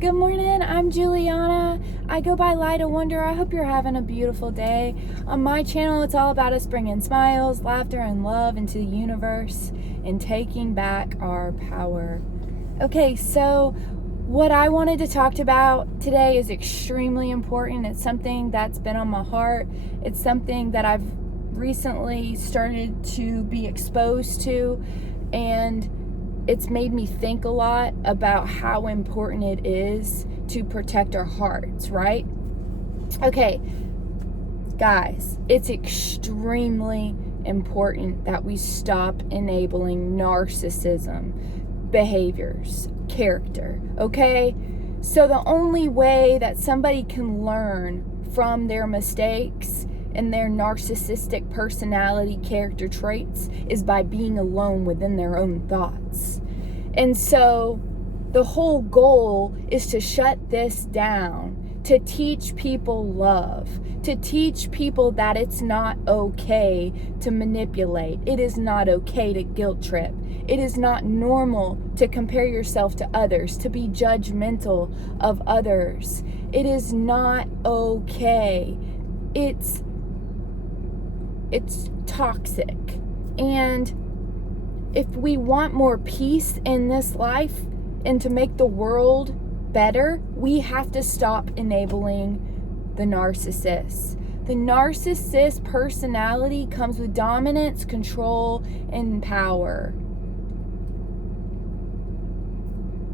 Good morning, I'm Juliana. I go by Light of Wonder. I hope you're having a beautiful day. On my channel, it's all about us bringing smiles, laughter, and love into the universe and taking back our power. Okay, so what I wanted to talk about today is extremely important. It's something that's been on my heart. It's something that I've recently started to be exposed to, and it's made me think a lot about how important it is to protect our hearts, right? Okay, guys, it's extremely important that we stop enabling narcissism, behaviors, character, okay? So the only way that somebody can learn from their mistakes and their narcissistic personality character traits is by being alone within their own thoughts. And so the whole goal is to shut this down, to teach people love, to teach people that it's not okay to manipulate. It is not okay to guilt trip. It is not normal to compare yourself to others, to be judgmental of others. It is not okay. It's toxic. And if we want more peace in this life and to make the world better, we have to stop enabling the narcissist. The narcissist personality comes with dominance, control, and power.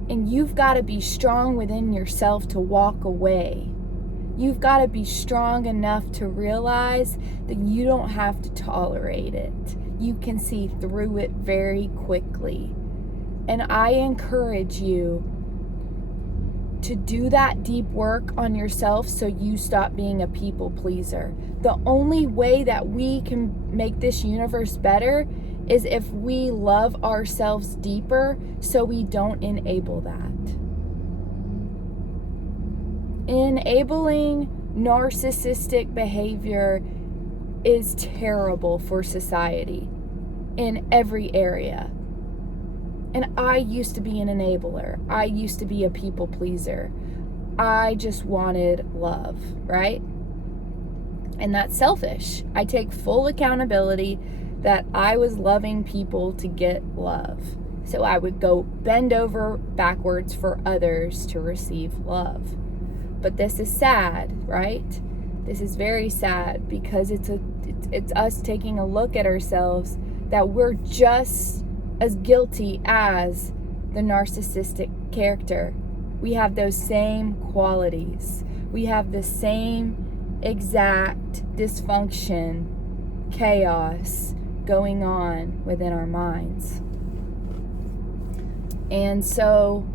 And you've got to be strong within yourself to walk away. You've got to be strong enough to realize that you don't have to tolerate it. You can see through it very quickly. And I encourage you to do that deep work on yourself so you stop being a people pleaser. The only way that we can make this universe better is if we love ourselves deeper so we don't enable that. Enabling narcissistic behavior is terrible for society in every area. And I used to be an enabler. I used to be a people pleaser. I just wanted love, right? And that's selfish. I take full accountability that I was loving people to get love. So I would go bend over backwards for others to receive love. But this is sad, right? This is very sad because it's us taking a look at ourselves that we're just as guilty as the narcissistic character. We have those same qualities. We have the same exact dysfunction, chaos going on within our minds. And so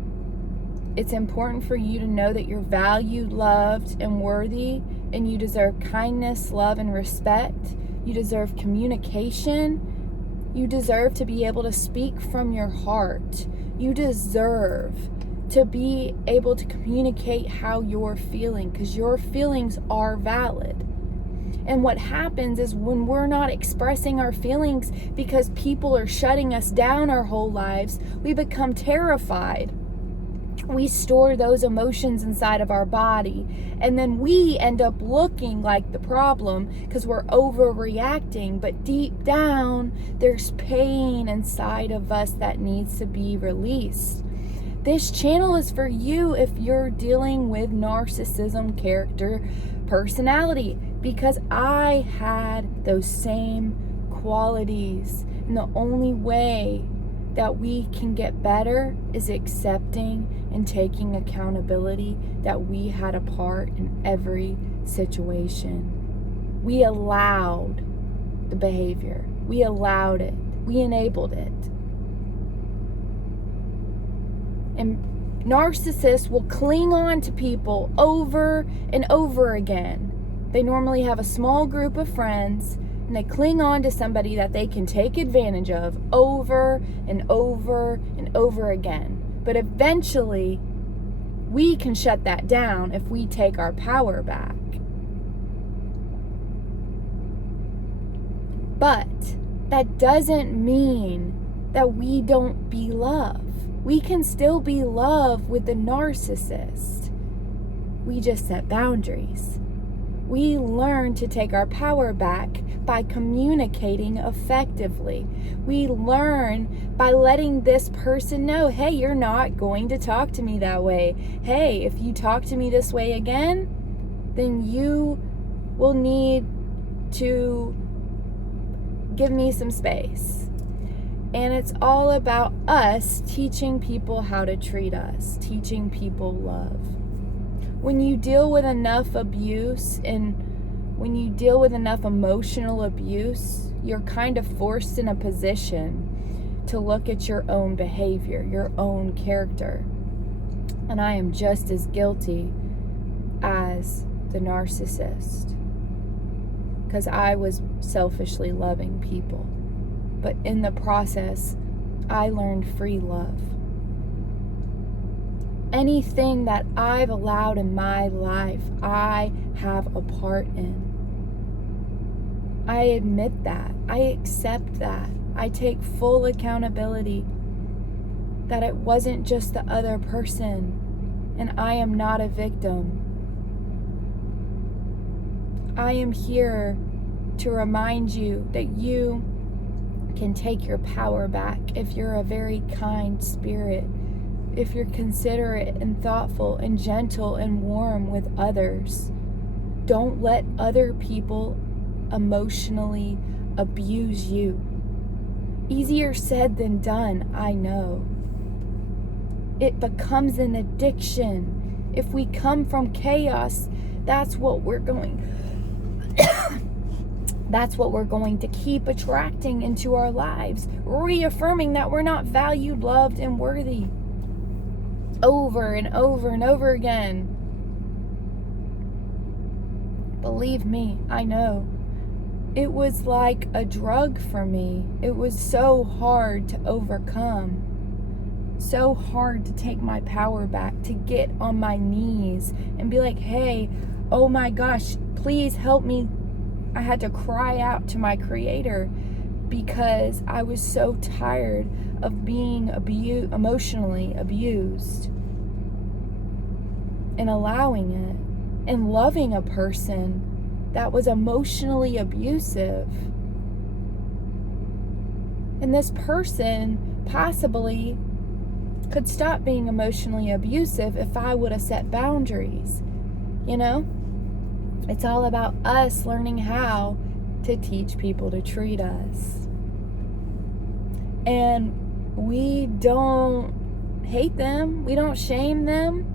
it's important for you to know that you're valued, loved, and worthy, and you deserve kindness, love, and respect. You deserve communication. You deserve to be able to speak from your heart. You deserve to be able to communicate how you're feeling, because your feelings are valid. And what happens is when we're not expressing our feelings because people are shutting us down our whole lives, we become terrified. We store those emotions inside of our body, and then we end up looking like the problem because we're overreacting, but deep down there's pain inside of us that needs to be released. This channel is for you if you're dealing with narcissism, character, personality, because I had those same qualities, and the only way that we can get better is accepting and taking accountability that we had a part in every situation. We allowed the behavior. We allowed it. We enabled it. And narcissists will cling on to people over and over again. They normally have a small group of friends, and they cling on to somebody that they can take advantage of over and over and over again. But eventually, we can shut that down if we take our power back. But that doesn't mean that we don't be loved. We can still be love with the narcissist. We just set boundaries. We learn to take our power back by communicating effectively. We learn by letting this person know, hey, you're not going to talk to me that way. Hey, if you talk to me this way again, then you will need to give me some space. And it's all about us teaching people how to treat us, teaching people love. When you deal with enough abuse and when you deal with enough emotional abuse, you're kind of forced in a position to look at your own behavior, your own character. And I am just as guilty as the narcissist, because I was selfishly loving people. But in the process, I learned free love. Anything that I've allowed in my life, I have a part in. I admit that. I accept that. I take full accountability that it wasn't just the other person, and I am not a victim. I am here to remind you that you can take your power back if you're a very kind spirit, if you're considerate and thoughtful and gentle and warm with others. Don't let other people emotionally abuse you. Easier said than done, I know. It becomes an addiction. If we come from chaos, that's what we're going to keep attracting into our lives, reaffirming that we're not valued, loved, and worthy over and over and over again. Believe me, I know. It was like a drug for me. It was so hard to overcome. So hard to take my power back, to get on my knees and be like, hey, oh my gosh, please help me. I had to cry out to my Creator because I was so tired of being emotionally abused, and allowing it and loving a person that was emotionally abusive. And this person possibly could stop being emotionally abusive if I would have set boundaries. You know? It's all about us learning how to teach people to treat us. And we don't hate them. We don't shame them.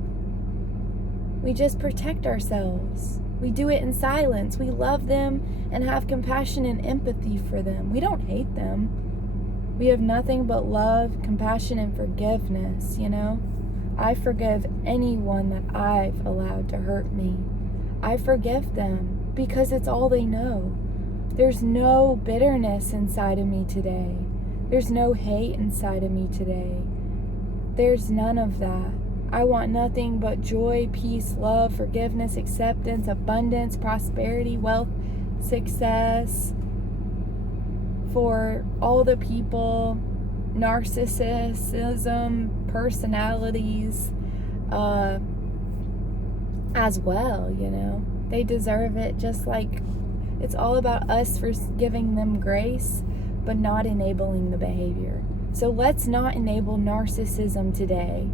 We just protect ourselves. We do it in silence. We love them and have compassion and empathy for them. We don't hate them. We have nothing but love, compassion, and forgiveness, you know? I forgive anyone that I've allowed to hurt me. I forgive them because it's all they know. There's no bitterness inside of me today. There's no hate inside of me today. There's none of that. I want nothing but joy, peace, love, forgiveness, acceptance, abundance, prosperity, wealth, success for all the people, narcissism, personalities, as well, you know. They deserve it, just like it's all about us for giving them grace, but not enabling the behavior. So let's not enable narcissism today.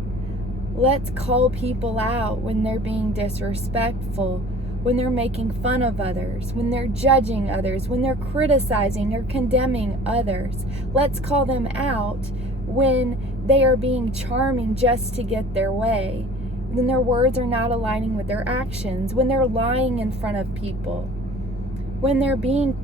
Let's call people out when they're being disrespectful, when they're making fun of others, when they're judging others, when they're criticizing or condemning others. Let's call them out when they are being charming just to get their way, when their words are not aligning with their actions, when they're lying in front of people, when they're being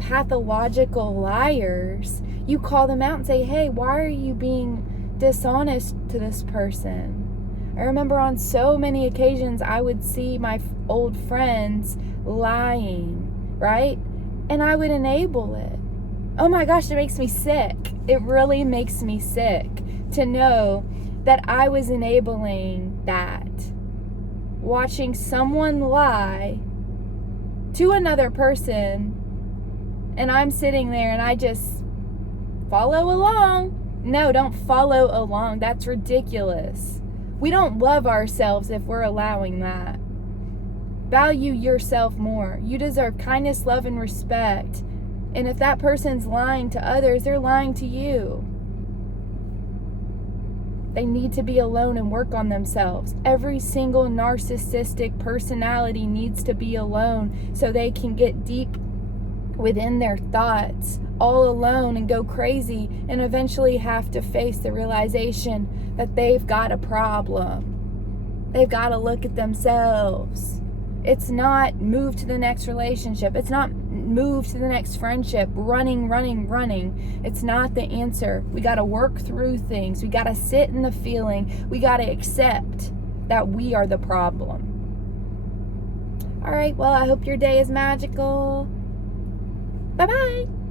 pathological liars. You call them out and say, hey, why are you being dishonest to this person? I remember on so many occasions I would see my old friends lying, right? And I would enable it. Oh my gosh, it makes me sick. It really makes me sick to know that I was enabling that. Watching someone lie to another person, and I'm sitting there and I just follow along. No, don't follow along. That's ridiculous. We don't love ourselves if we're allowing that. Value yourself more. You deserve kindness, love, and respect. And if that person's lying to others, they're lying to you. They need to be alone and work on themselves. Every single narcissistic personality needs to be alone so they can get deep within their thoughts, all alone, and go crazy, and eventually have to face the realization that they've got a problem. They've got to look at themselves. It's not move to the next relationship. It's not move to the next friendship. Running. It's not the answer. We got to work through things. We got to sit in the feeling. We got to accept that we are the problem. All right, well, I hope your day is magical. Bye-bye.